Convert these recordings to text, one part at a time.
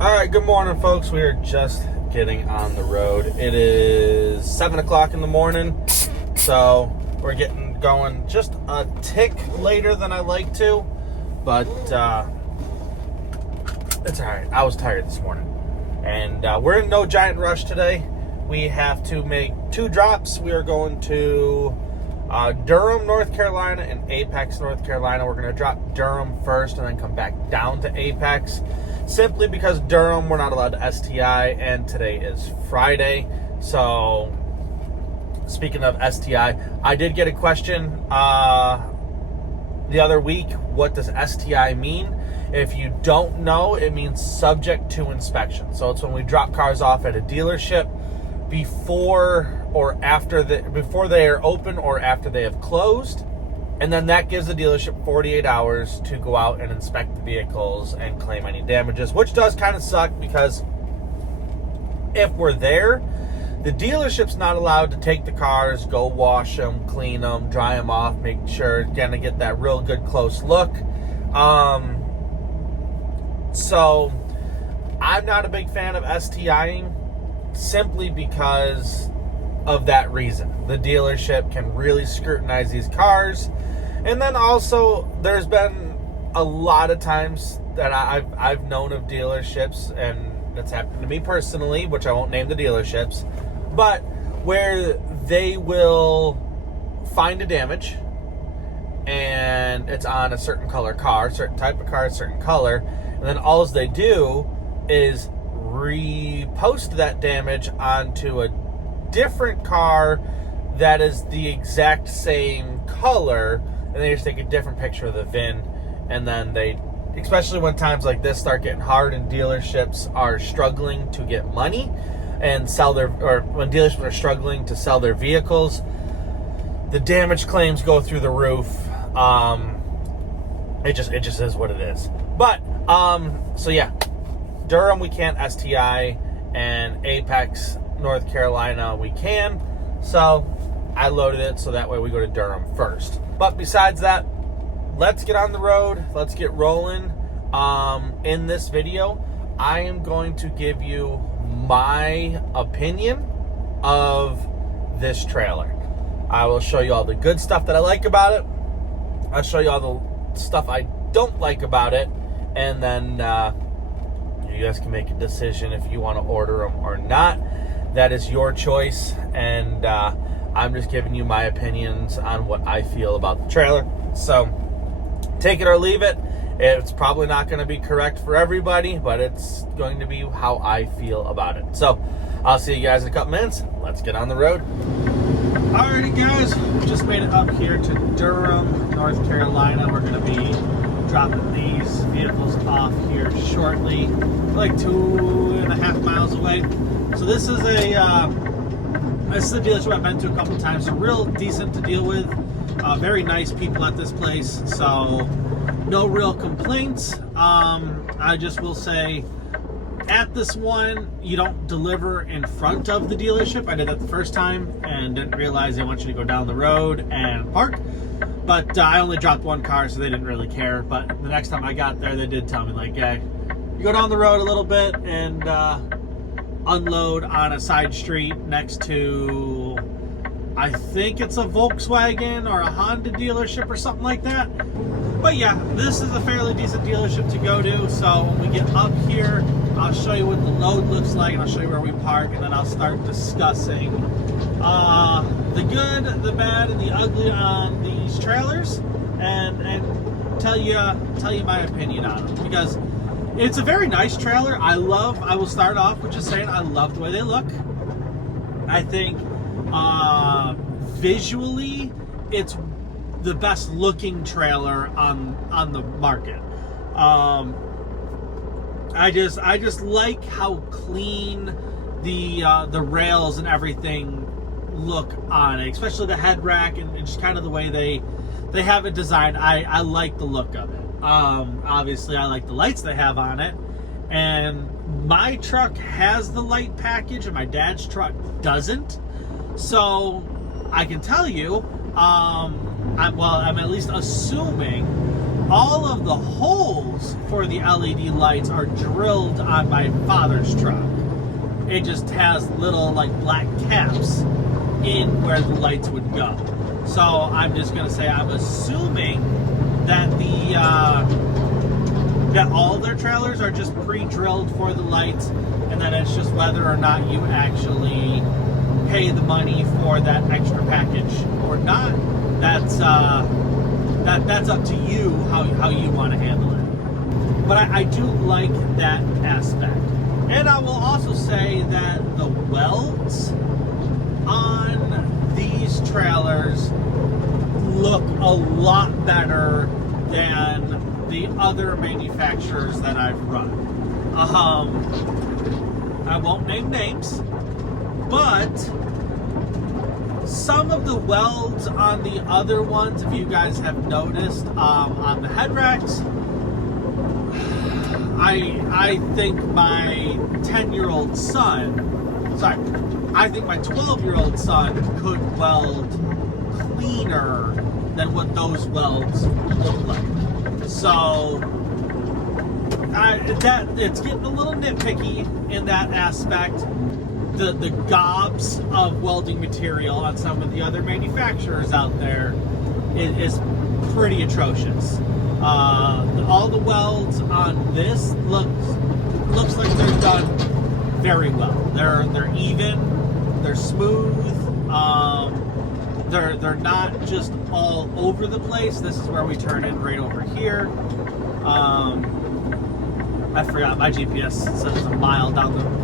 All right, good morning, folks. We are just getting on the road. It is 7 o'clock in the morning, so we're getting going just a tick later than I like to, but it's all right. I was tired this morning, and we're in no giant rush today. We have to make 2 drops. We are going to Durham, North Carolina, and Apex, North Carolina. We're going to drop Durham first and then come back down to Apex, simply because Durham, we're not allowed to STI, and today is Friday. So, speaking of STI, I did get a question the other week. What does STI mean? If you don't know, it means subject to inspection. So it's when we drop cars off at a dealership before they are open or after they have closed. And then that gives the dealership 48 hours to go out and inspect the vehicles and claim any damages, which does kind of suck because if we're there, the dealership's not allowed to take the cars, go wash them, clean them, dry them off, make sure gonna get that real good close look. So I'm not a big fan of STIing simply because of that reason. The dealership can really scrutinize these cars. And then also, there's been a lot of times that I've known of dealerships, and that's happened to me personally, which I won't name the dealerships, but where they will find a damage, and it's on a certain color car, certain type of car, certain color, and then all they do is repost that damage onto a different car that is the exact same color, and they just take a different picture of the VIN, and then they, especially when times like this start getting hard and dealerships are struggling to get money and sell their, or when dealerships are struggling to sell their vehicles, the damage claims go through the roof. It just is what it is. But so yeah, Durham we can't STI, and Apex, North Carolina we can. So I loaded it so that way we go to Durham first. But besides that, let's get on the road. Let's get rolling. In this video, I am going to give you my opinion of this trailer. I will show you all the good stuff that I like about it. I'll show you all the stuff I don't like about it. And then you guys can make a decision if you want to order them or not. That is your choice, and I'm just giving you my opinions on what I feel about the trailer. So take it or leave it. It's probably not going to be correct for everybody, but it's going to be how I feel about it. So I'll see you guys in a couple minutes. Let's get on the road. Alrighty guys, we just made it up here to Durham, North Carolina. We're going to be dropping these vehicles off here shortly, like 2.5 miles away. So this is a dealership I've been to a couple times. So real decent to deal with. Very nice people at this place. So no real complaints. I just will say, at this one, you don't deliver in front of the dealership. I did that the first time and didn't realize they want you to go down the road and park. But I only dropped 1 car, so they didn't really care. But the next time I got there, they did tell me, like, hey, you go down the road a little bit and unload on a side street next to, I think it's a Volkswagen or a Honda dealership or something like that. But yeah, this is a fairly decent dealership to go to. So when we get up here, I'll show you what the load looks like, and I'll show you where we park, and then I'll start discussing the good, the bad, and the ugly on these trailers, and tell you my opinion on them, because it's a very nice trailer. I will start off with just saying I love the way they look. I think visually it's the best looking trailer on the market. I just like how clean the rails and everything look on it, especially the head rack and just kind of the way they have it designed. I like the look of it. Obviously I like the lights they have on it, and my truck has the light package and my dad's truck doesn't. So I can tell you, I'm at least assuming all of the holes for the LED lights are drilled on my father's truck. It just has little like black caps in where the lights would go. So I'm just gonna say I'm assuming that that all their trailers are just pre-drilled for the lights, and then it's just whether or not you actually pay the money for that extra package or not. That's up to you how you want to handle it. But I do like that aspect. And I will also say that the welds on these trailers look a lot better than the other manufacturers that I've run. I won't name names, but some of the welds on the other ones, if you guys have noticed, on the head racks, I think my 10-year-old son, sorry, I think my 12-year-old son could weld cleaner than what those welds look like. So it's getting a little nitpicky in that aspect. The gobs of welding material on some of the other manufacturers out there is pretty atrocious. All the welds on this looks like they're done very well. They're even, they're smooth. They're not just all over the place. This is where we turn in right over here. I forgot, my GPS says it's a mile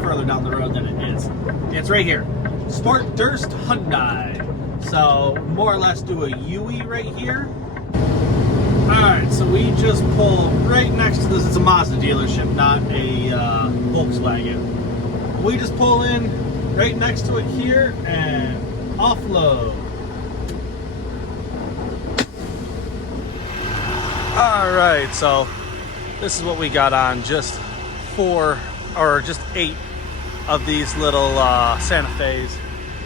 further down the road than it is. It's right here. Sport Durst Hyundai. So more or less do a UE right here. Alright, so we just pull right next to this. It's a Mazda dealership, not a Volkswagen. We just pull in right next to it here and offload. Alright, so this is what we got on, just 8 of these little Santa Fe's.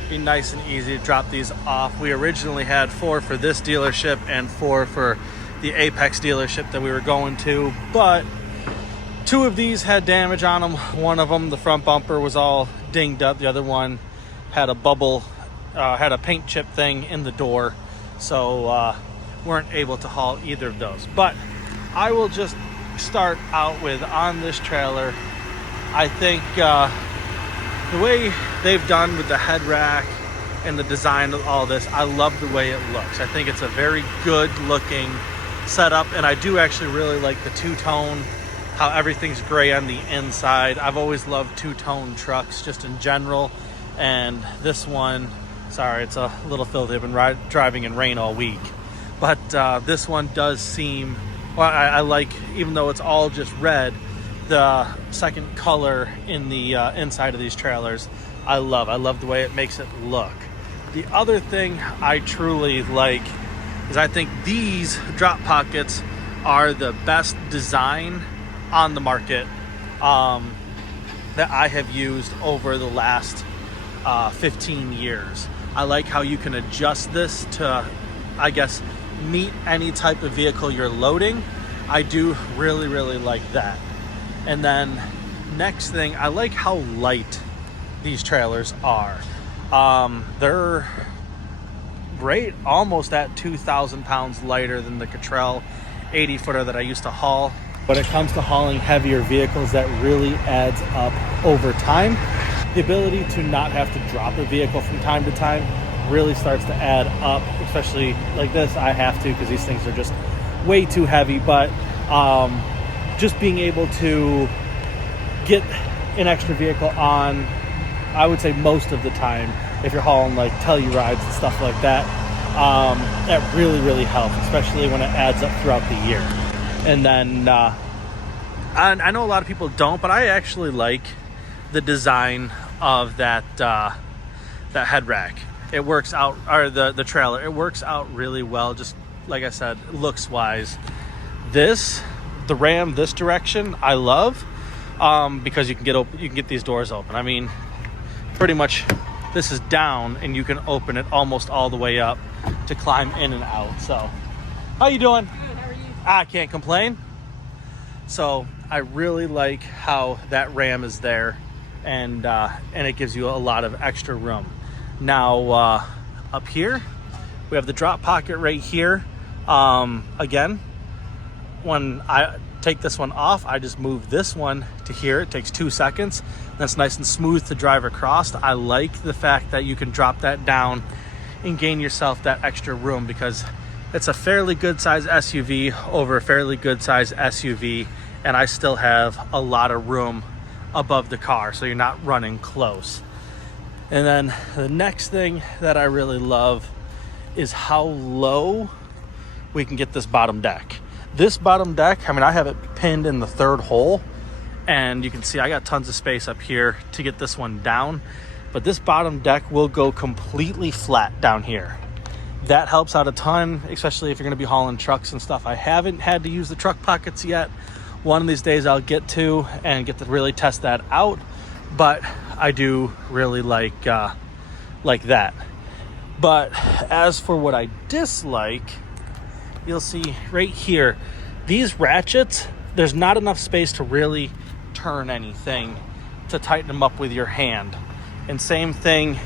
Be nice and easy to drop these off. We originally had 4 for this dealership and 4 for the Apex dealership that we were going to, but 2 of these had damage on them. One of them, the front bumper, was all dinged up. The other one had a bubble, had a paint chip thing in the door, so weren't able to haul either of those. But I will just start out with, on this trailer, I think the way they've done with the head rack and the design of all this, I love the way it looks. I think it's a very good looking setup, and I do actually really like the two-tone, how everything's gray on the inside. I've always loved two-tone trucks just in general, and this one, sorry, it's a little filthy. I've been driving in rain all week, but this one does seem, well, I like, even though it's all just red, the second color in the inside of these trailers, I love the way it makes it look. The other thing I truly like is I think these drop pockets are the best design on the market that I have used over the last 15 years. I like how you can adjust this to, I guess, meet any type of vehicle you're loading. I do really like that. And then next thing, I like how light these trailers are. They're right almost at 2,000 pounds lighter than the Krystal 80 footer that I used to haul. When it comes to hauling heavier vehicles, that really adds up over time. The ability to not have to drop a vehicle from time to time really starts to add up, especially like this. I have to, because these things are just way too heavy. But just being able to get an extra vehicle on, I would say most of the time, if you're hauling like Tellurides and stuff like that, that really helps, especially when it adds up throughout the year. And then I know a lot of people don't, but I actually like the design of that head rack. It works out, or the trailer, it works out really well, just like I said, looks wise. The Ram this direction I love, because you can get these doors open. I mean, pretty much this is down and you can open it almost all the way up to climb in and out. So how you doing? Good, how are you? I can't complain. So I really like how that Ram is there, and it gives you a lot of extra room. Now up here we have the drop pocket right here. Again, when I take this one off, I just move this one to here. It takes 2 seconds. That's nice and smooth to drive across. I like the fact that you can drop that down and gain yourself that extra room, because it's a fairly good size SUV over a fairly good size SUV, and I still have a lot of room above the car, so you're not running close. And then the next thing that I really love is how low we can get this bottom deck. This bottom deck, I mean, I have it pinned in the 3rd hole, and you can see I got tons of space up here to get this one down, but this bottom deck will go completely flat down here. That helps out a ton, especially if you're going to be hauling trucks and stuff. I haven't had to use the truck pockets yet. One of these days I'll get to and get to really test that out, but I do really like that. But as for what I dislike, you'll see right here, these ratchets, there's not enough space to really turn anything to tighten them up with your hand. And same thing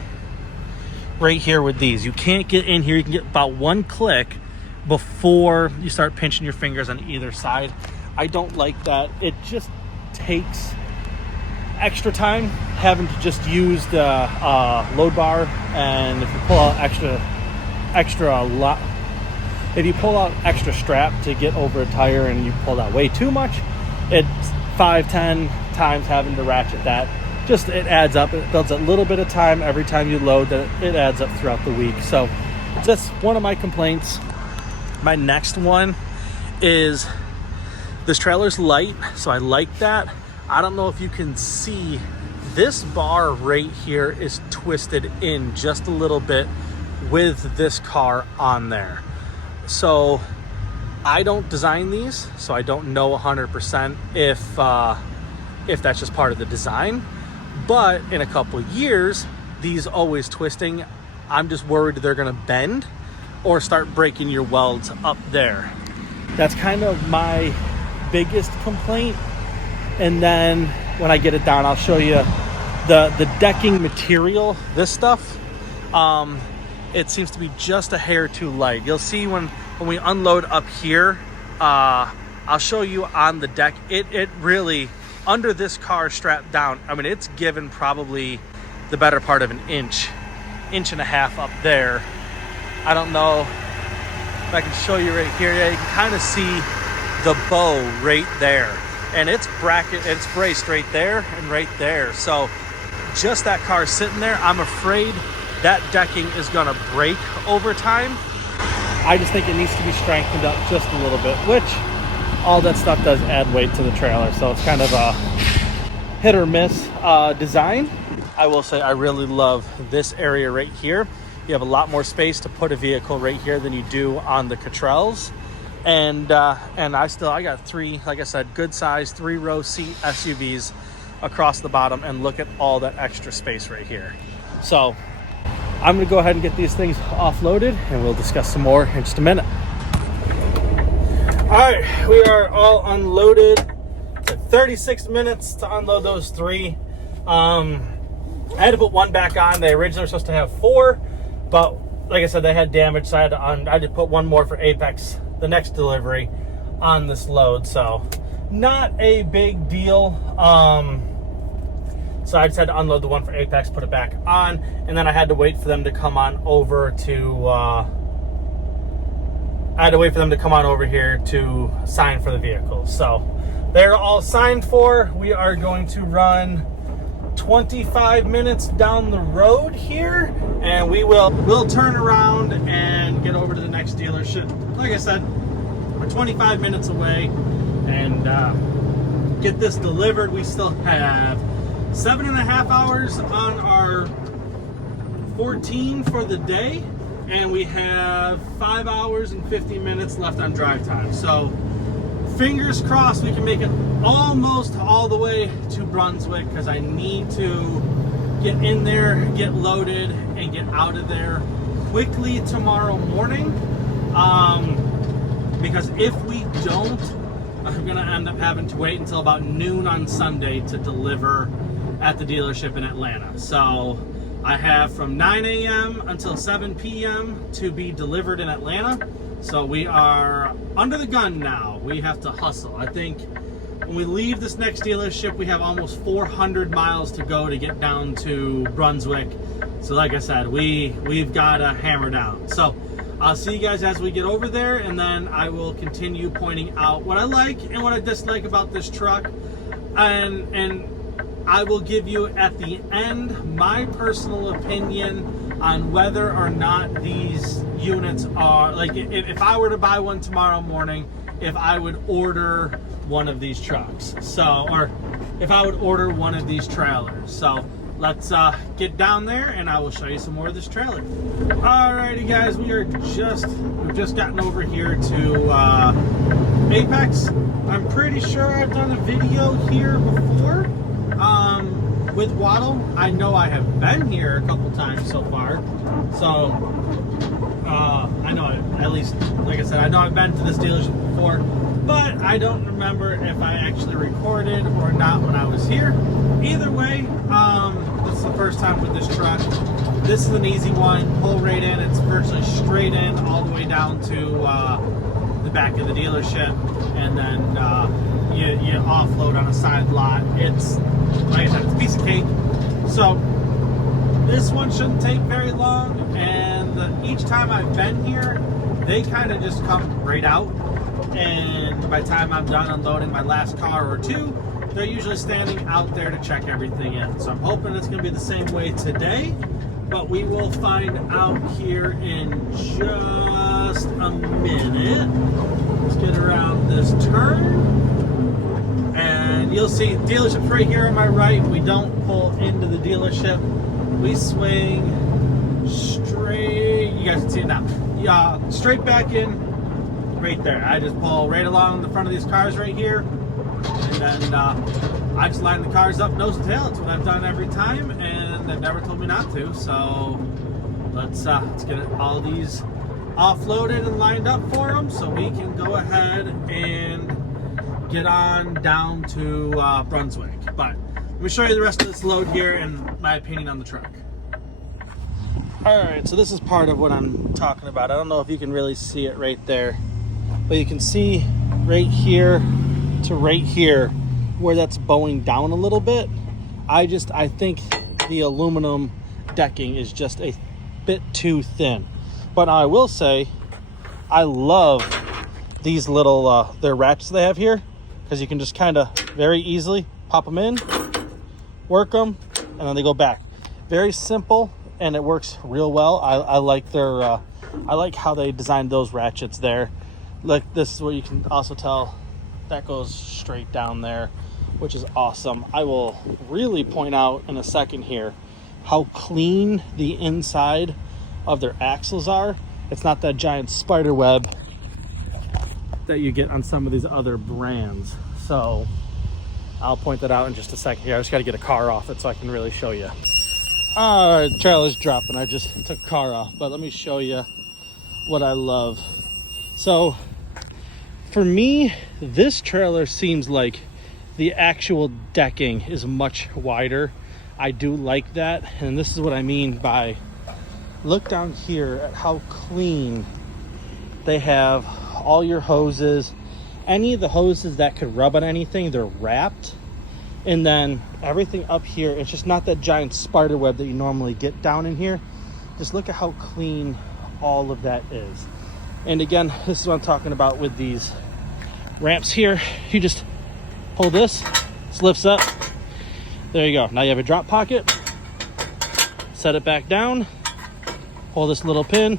right here with these. You can't get in here. You can get about 1 click before you start pinching your fingers on either side. I don't like that. It just takes extra time having to just use the load bar, and if you pull out if you pull out extra strap to get over a tire and you pull out way too much, it's 5-10 times having to ratchet that. Just, it adds up. It builds a little bit of time every time you load, that it adds up throughout the week. So that's one of my complaints. My next one is this trailer's light, so I like that. I don't know if you can see, this bar right here is twisted in just a little bit with this car on there. So I don't design these, so I don't know 100% if that's just part of the design. But in a couple years, these always twisting, I'm just worried they're gonna bend or start breaking your welds up there. That's kind of my biggest complaint. And then when I get it down, I'll show you the decking material. This stuff, it seems to be just a hair too light. You'll see when we unload up here, I'll show you on the deck, it really, under this car strapped down, I mean, it's given probably the better part of an inch and a half up there. I don't know if I can show you right here. Yeah, you can kind of see the bow right there, and it's braced right there and right there. So just that car sitting there, I'm afraid that decking is gonna break over time. I just think it needs to be strengthened up just a little bit, which all that stuff does add weight to the trailer. So it's kind of a hit or miss design. I will say I really love this area right here. You have a lot more space to put a vehicle right here than you do on the Cottrells. And I got 3, like I said, good size 3-row seat SUVs across the bottom, and look at all that extra space right here. So I'm gonna go ahead and get these things offloaded, and we'll discuss some more in just a minute. All right, we are all unloaded. It took 36 minutes to unload those 3. I had to put 1 back on. They originally were supposed to have 4, but like I said, they had damage, so I had to put 1 more for Apex, the next delivery on this load. So not a big deal. So I just had to unload the 1 for Apex, put it back on, and then I had to wait for them to come on over to here to sign for the vehicle. So they're all signed for. We are going to run 25 minutes down the road here, and we'll turn around and get over to the next dealership. Like I said, we're 25 minutes away, and get this delivered. We still have 7.5 hours on our 14 for the day, and we have 5 hours and 50 minutes left on drive time. So fingers crossed we can make it almost all the way to Brunswick, because I need to get in there, get loaded, and get out of there quickly tomorrow morning. because if we don't, I'm gonna end up having to wait until about noon on Sunday to deliver at the dealership in Atlanta. So I have from 9 a.m. until 7 p.m. to be delivered in Atlanta. So we are under the gun now. We have to hustle. I think when we leave this next dealership, we have almost 400 miles to go to get down to Brunswick. So like I said, we've got to hammer down. So I'll see you guys as we get over there, and then I will continue pointing out what I like and what I dislike about this truck. And I will give you at the end my personal opinion on whether or not these units are, like if I were to buy one tomorrow morning, if I would order one of these trucks. So, or if I would order one of these trailers. So let's get down there and I will show you some more of this trailer. Alrighty guys, we've just gotten over here to Apex. I'm pretty sure I've done a video here before with Waddle. I know I have been here a couple times so far. So I know, at least, like I said, I know I've been to this dealership before, but I don't remember if I actually recorded or not when I was here. Either way, this is the first time with this truck. This is an easy one, pull right in. It's virtually straight in all the way down to the back of the dealership, and then you offload on a side lot. It's, like I said, it's a piece of cake. So this one shouldn't take very long, and each time I've been here, they kind of just come right out, and by the time I'm done unloading my last car or two, they're usually standing out there to check everything in. So I'm hoping it's going to be the same way today, but we will find out here in just a minute. Let's get around this turn. And you'll see dealership's right here on my right. We don't pull into the dealership. We swing straight. You guys can see it now. Yeah, straight back in, right there. I just pull right along the front of these cars right here, and then I just line the cars up nose and tail. It's what I've done every time, and they've never told me not to. So let's get all these offloaded and lined up for them, so we can go ahead and get on down to Brunswick. But let me show you the rest of this load here and my opinion on the truck. Alright, so this is part of what I'm talking about. I don't know if you can really see it right there, but you can see right here to right here where that's bowing down a little bit. I think the aluminum decking is just a bit too thin. But I will say, I love these little their ratchets they have here, because you can just kind of very easily pop them in, work them, and then they go back. Very simple, and it works real well. I like their I like how they designed those ratchets there. Like, this is where you can also tell that goes straight down there, which is awesome. I will really point out in a second here how clean the inside of their axles are. It's not that giant spider web that you get on some of these other brands. So I'll point that out in just a second here. I just got to get a car off it so I can really show you. All right, trailer's dropping. I just took a car off, but let me show you what I love. So for me, this trailer seems like the actual decking is much wider. I do like that, and this is what I mean by, look down here at how clean they have all your hoses. Any of the hoses that could rub on anything, they're wrapped. And then everything up here, it's just not that giant spider web that you normally get down in here. Just look at how clean all of that is. And again, this is what I'm talking about with these ramps here. You just pull this lifts up. There you go. Now you have a drop pocket. Set it back down. Pull this little pin,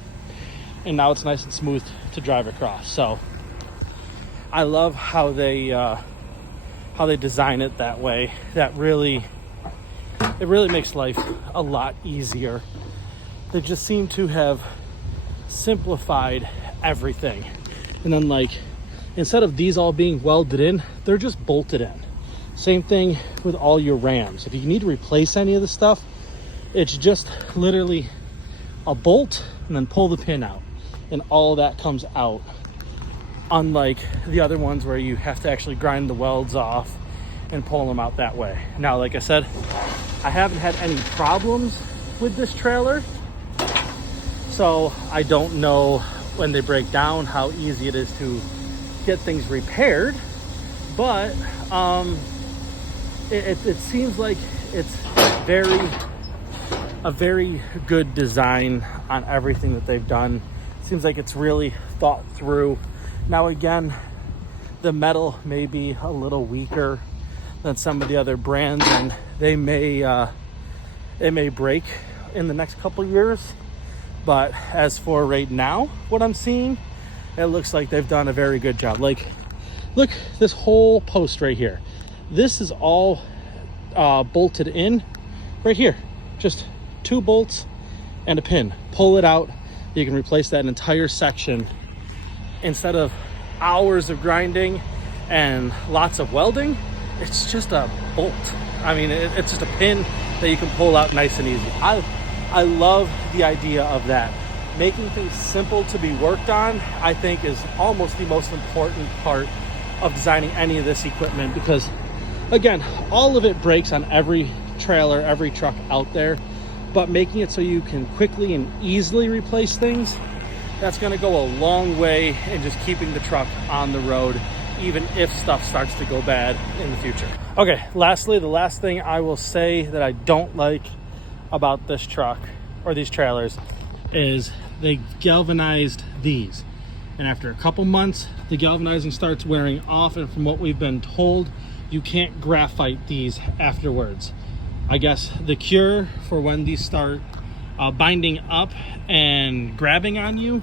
and now it's nice and smooth to drive across. So I love how they design it that way. It really makes life a lot easier. They just seem to have simplified everything. And then, like, instead of these all being welded in, they're just bolted in. Same thing with all your rams. If you need to replace any of the stuff, it's just literally a bolt and then pull the pin out, and all of that comes out. unlike the other ones where you have to actually grind the welds off and pull them out that way. Now, like I said, I haven't had any problems with this trailer, so I don't know when they break down how easy it is to get things repaired, but it seems like it's a very good design on everything that they've done. Seems like it's really thought through. Now again, the metal may be a little weaker than some of the other brands, and it may break in the next couple years. But as for right now, what I'm seeing, it looks like they've done a very good job. Like, look, this whole post right here. This is all bolted in right here. Just 2 bolts and a pin. Pull it out. You can replace that entire section. Instead of hours of grinding and lots of welding, it's just a bolt. I mean, it's just a pin that you can pull out nice and easy. I love the idea of that. Making things simple to be worked on, I think, is almost the most important part of designing any of this equipment, because again, all of it breaks on every trailer, every truck out there, but making it so you can quickly and easily replace things, that's going to go a long way in just keeping the truck on the road, even if stuff starts to go bad in the future. Okay, lastly, the last thing I will say that I don't like about this truck or these trailers is they galvanized these, and after a couple months the galvanizing starts wearing off, and from what we've been told, you can't graphite these afterwards. I guess the cure for when these start binding up and grabbing on you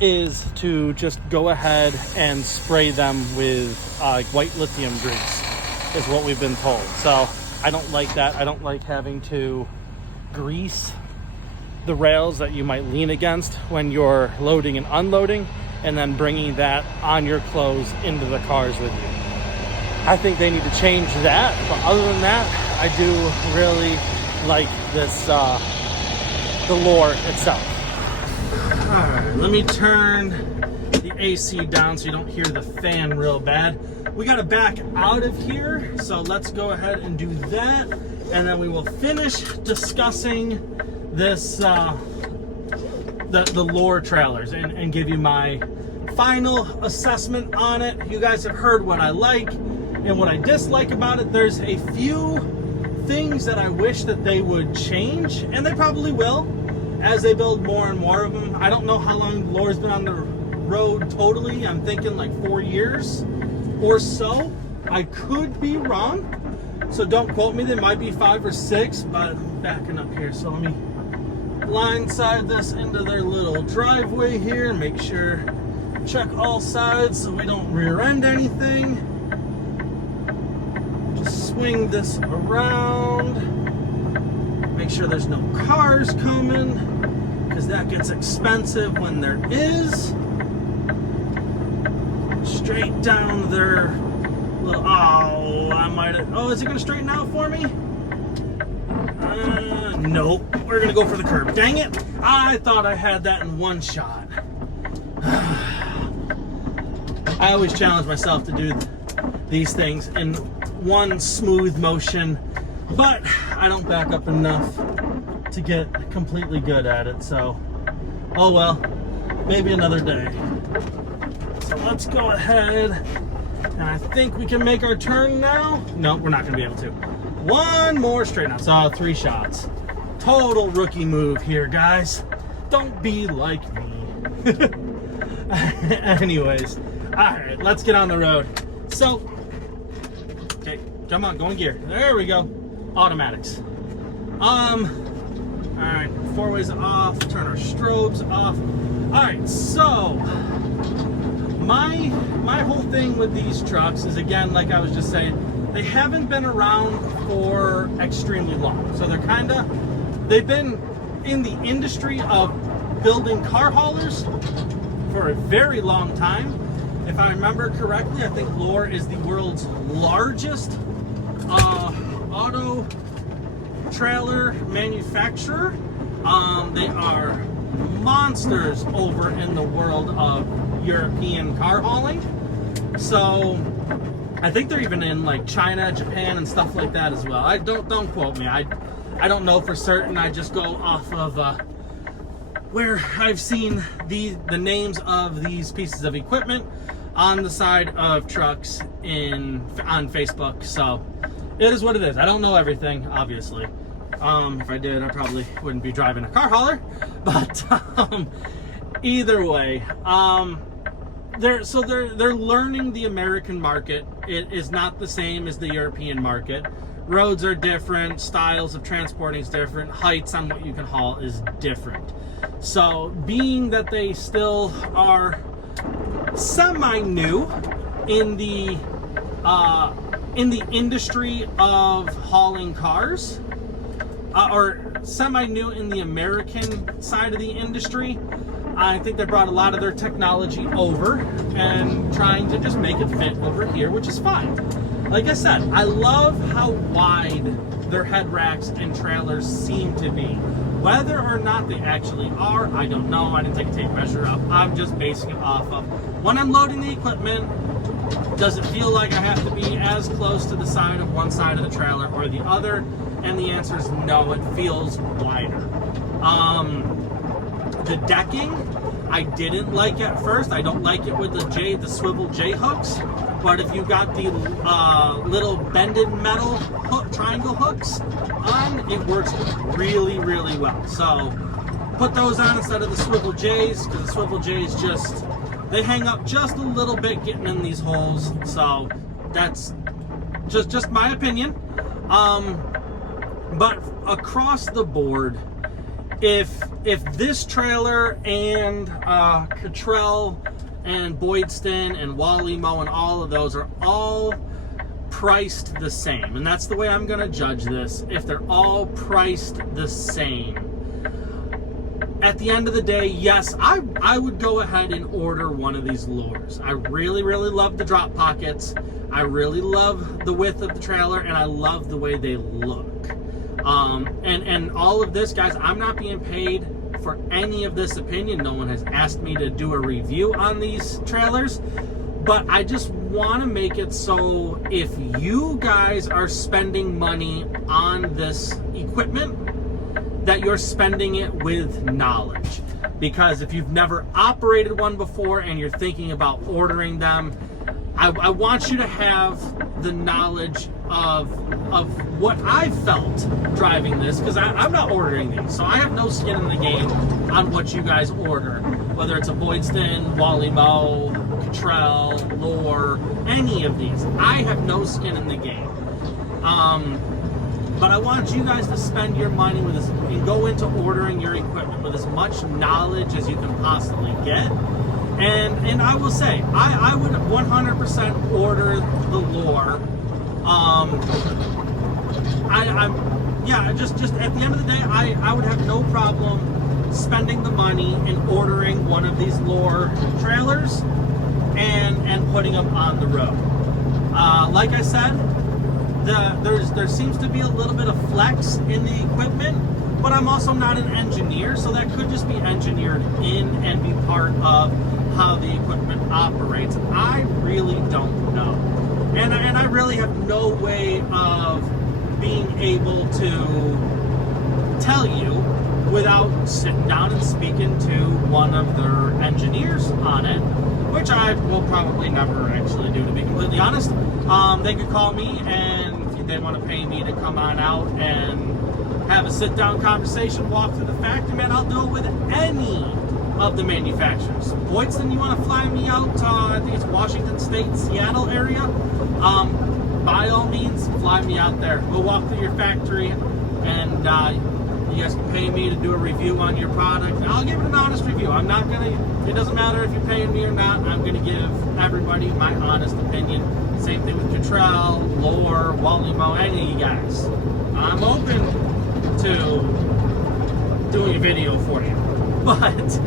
is to just go ahead and spray them with white lithium grease, is what we've been told. So I don't like that. I don't like having to grease the rails that you might lean against when you're loading and unloading, and then bringing that on your clothes into the cars with you. I think they need to change that, but other than that, I do really like this, the Lohr itself. All right, let me turn the AC down so you don't hear the fan real bad. We got to back out of here, so let's go ahead and do that, and then we will finish discussing this, the Lohr trailers, and give you my final assessment on it. You guys have heard what I like and what I dislike about it. There's a few things that I wish that they would change, and they probably will as they build more and more of them. I don't know how long Lohr's been on the road totally. I'm thinking like 4 years or so. I could be wrong, so don't quote me. There might be 5 or 6, but I'm backing up here. So let me blindside this into their little driveway here, make sure, check all sides so we don't rear end anything. Just swing this around, make sure there's no cars coming, because that gets expensive when there is. Straight down their little, oh, is it gonna straighten out for me? Nope, we're gonna go for the curb. Dang it, I thought I had that in one shot. I always challenge myself to do these things in one smooth motion, but I don't back up enough to get completely good at it, so oh well, maybe another day. So let's go ahead, and I think we can make our turn now. No, we're not gonna be able to. One more straighten out. So 3 shots. Total rookie move here, guys. Don't be like me. Anyways, all right, let's get on the road. So, okay, come on, go in gear. There we go. Automatics. All right, 4-ways off. Turn our strobes off. All right, so my whole thing with these trucks is, again, like I was just saying, they haven't been around for extremely long. So they've been in the industry of building car haulers for a very long time. If I remember correctly, I think Lohr is the world's largest auto trailer manufacturer. They are monsters over in the world of European car hauling. So I think they're even in like China, Japan, and stuff like that as well. Don't quote me. I don't know for certain. I just go off of where I've seen the names of these pieces of equipment on the side of trucks on Facebook. So it is what it is. I don't know everything, obviously. If I did, I probably wouldn't be driving a car hauler. But either way, they're learning the American market. It is not the same as the European market. Roads are different, styles of transporting is different, heights on what you can haul is different. So being that they still are semi-new in the industry of hauling cars, or semi-new in the American side of the industry, I think they brought a lot of their technology over and trying to just make it fit over here, which is fine. Like I said, I love how wide their head racks and trailers seem to be. Whether or not they actually are, I don't know. I didn't take a tape measure up. I'm just basing it off of when I'm loading the equipment, does it feel like I have to be as close to the side of one side of the trailer or the other? And the answer is no, it feels wider. The decking, I didn't like at first. I don't like it with the swivel J hooks. But if you got the little bended metal hook, triangle hooks on, it works really, really well. So put those on instead of the swivel J's, because the swivel J's they hang up just a little bit getting in these holes. So that's just my opinion. But across the board, if this trailer and Krystal and Boydston and Wallymo and all of those are all priced the same, and that's the way I'm going to judge this. If they're all priced the same, at the end of the day, yes, I would go ahead and order one of these Lohrs. I really, really love the drop pockets. I really love the width of the trailer, and I love the way they look. And all of this, guys, I'm not being paid for any of this opinion. No one has asked me to do a review on these trailers, but I just want to make it so if you guys are spending money on this equipment, that you're spending it with knowledge. Because if you've never operated one before and you're thinking about ordering them, I want you to have the knowledge of what I felt driving this, because I'm not ordering these, so I have no skin in the game on what you guys order, whether it's a Boydston, Wallymo, Krystal, Lohr, any of these. I have no skin in the game. But I want you guys to spend your money with this and go into ordering your equipment with as much knowledge as you can possibly get. And I will say, I would 100% order the Lohr. Just at the end of the day, I would have no problem spending the money and ordering one of these Lohr trailers and putting them on the road. Like I said, there seems to be a little bit of flex in the equipment, but I'm also not an engineer, so that could just be engineered in and be part of how the equipment operates. I really don't know. And I really have no way of being able to tell you without sitting down and speaking to one of their engineers on it, which I will probably never actually do, to be completely honest. They could call me, and if they want to pay me to come on out and have a sit-down conversation, walk through the factory, man, I'll do it with any of the manufacturers. Boydston, you want to fly me out to, I think it's Washington State, Seattle area? By all means, fly me out there. We'll walk through your factory, and you guys can pay me to do a review on your product. And I'll give it an honest review. I'm not going to, it doesn't matter if you're paying me or not, I'm going to give everybody my honest opinion. Same thing with Krystal, Lohr, Wallymo, any of you guys. I'm open to doing a video for you. But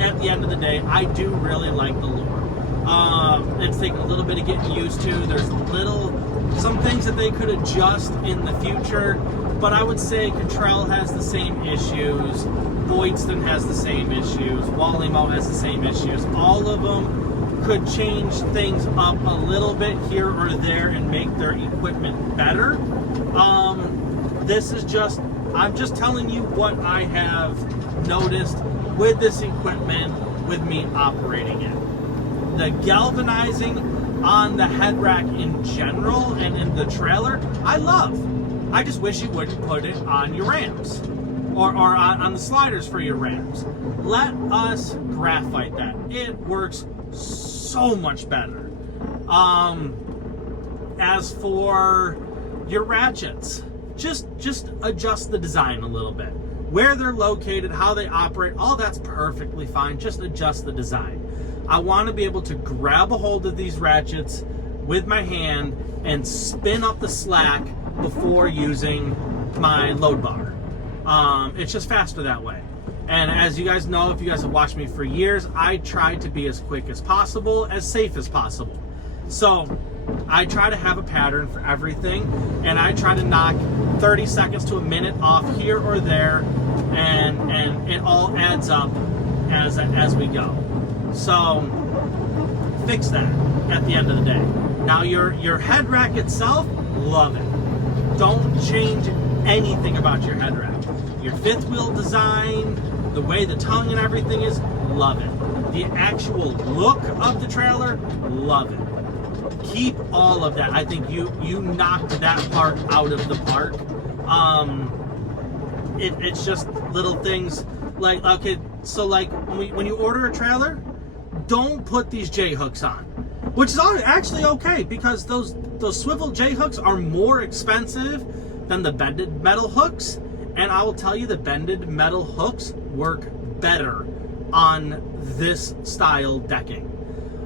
at the end of the day, I do really like the Lohr. It's taken a little bit of getting used to. There's little some things that they could adjust in the future, but I would say Krystal has the same issues, Boydston has the same issues, Wallimo has the same issues. All of them could change things up a little bit here or there and make their equipment better. This is just, I'm just telling you what I have noticed with this equipment, with me operating it. The galvanizing on the head rack in general and in the trailer, I love. I just wish you wouldn't put it on your Rams or on the sliders for your Rams. Let us graphite that. It works so much better. As for your ratchets, just adjust the design a little bit. Where they're located, how they operate, all that's perfectly fine. Just adjust the design. I want to be able to grab a hold of these ratchets with my hand and spin up the slack before using my load bar. It's just faster that way. And as you guys know, if you guys have watched me for years, I try to be as quick as possible, as safe as possible. So I try to have a pattern for everything, and I try to knock 30 seconds to a minute off here or there, and it all adds up as we go. So fix that at the end of the day. Now your head rack itself, love it. Don't change anything about your head rack. Your fifth wheel design, the way the tongue and everything is, love it. The actual look of the trailer, love it. Keep all of that. I think you knocked that part out of the park. It's just little things like, okay, so like when you order a trailer, don't put these J hooks on, which is actually okay, because those swivel J hooks are more expensive than the bended metal hooks, and I will tell you, the bended metal hooks work better on this style decking.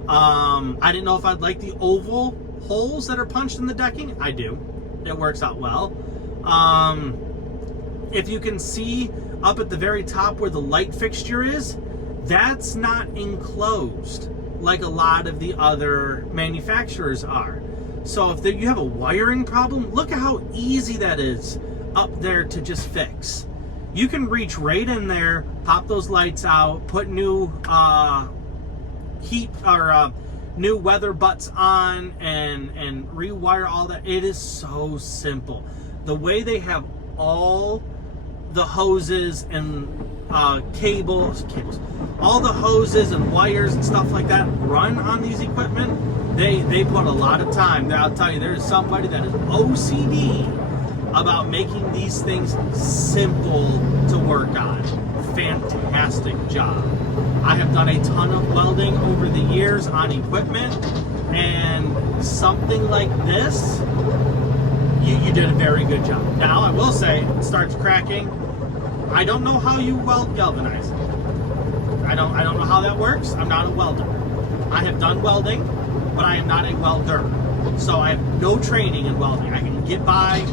I didn't know if I'd like the oval holes that are punched in the decking. I do. It works out well. If you can see up at the very top where the light fixture is, that's not enclosed like a lot of the other manufacturers are. So if you have a wiring problem, look at how easy that is up there to just fix. You can reach right in there, pop those lights out, put new heat or new weather butts on, and rewire all that. It is so simple. The way they have all the hoses and cables, all the hoses and wires and stuff like that run on these equipment, they put a lot of time. I'll tell you, there's somebody that is OCD about making these things simple to work on. Fantastic job. I have done a ton of welding over the years on equipment, and something like this, you did a very good job. Now, I will say, it starts cracking. I don't know how you weld galvanizing. I don't know how that works. I'm not a welder. I have done welding, but I am not a welder. So I have no training in welding. I can get by,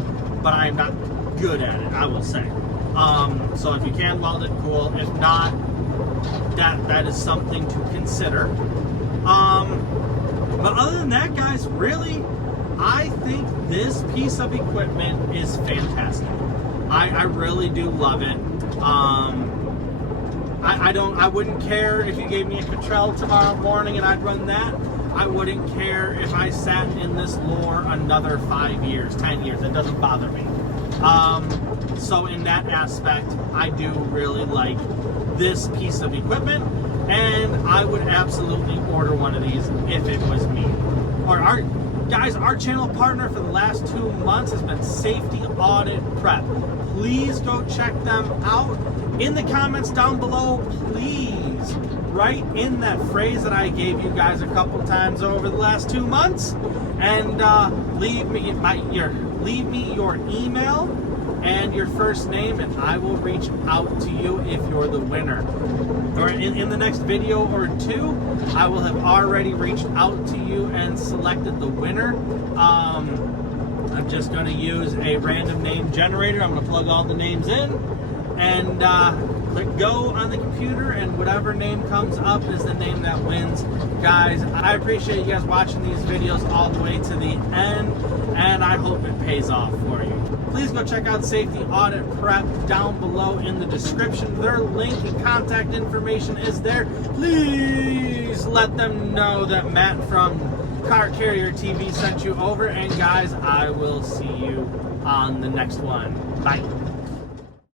but I am not good at it, I will say. So if you can weld it, cool. If not, that is something to consider. But other than that, guys, really, I think this piece of equipment is fantastic. I really do love it. I wouldn't care if you gave me a Krystal tomorrow morning and I'd run that. I wouldn't care if I sat in this Lohr another 5 years, 10 years. It doesn't bother me. So in that aspect, I do really like this piece of equipment, and I would absolutely order one of these if it was me. Or our channel partner for the last 2 months has been Safety Audit Prep. Please go check them out. In the comments down below, please write in that phrase that I gave you guys a couple times over the last 2 months, and leave me your email and your first name, and I will reach out to you if you're the winner. Or in the next video or two, I will have already reached out to you and selected the winner. I'm just going to use a random name generator. I'm going to plug all the names in and click go on the computer, and whatever name comes up is the name that wins. Guys, I appreciate you guys watching these videos all the way to the end, and I hope it pays off for you. Please go check out Safety Audit Prep down below in the description. Their link and contact information is there. Please let them know that Matt from Car Carrier TV sent you over. And guys, I will see you on the next one. Bye.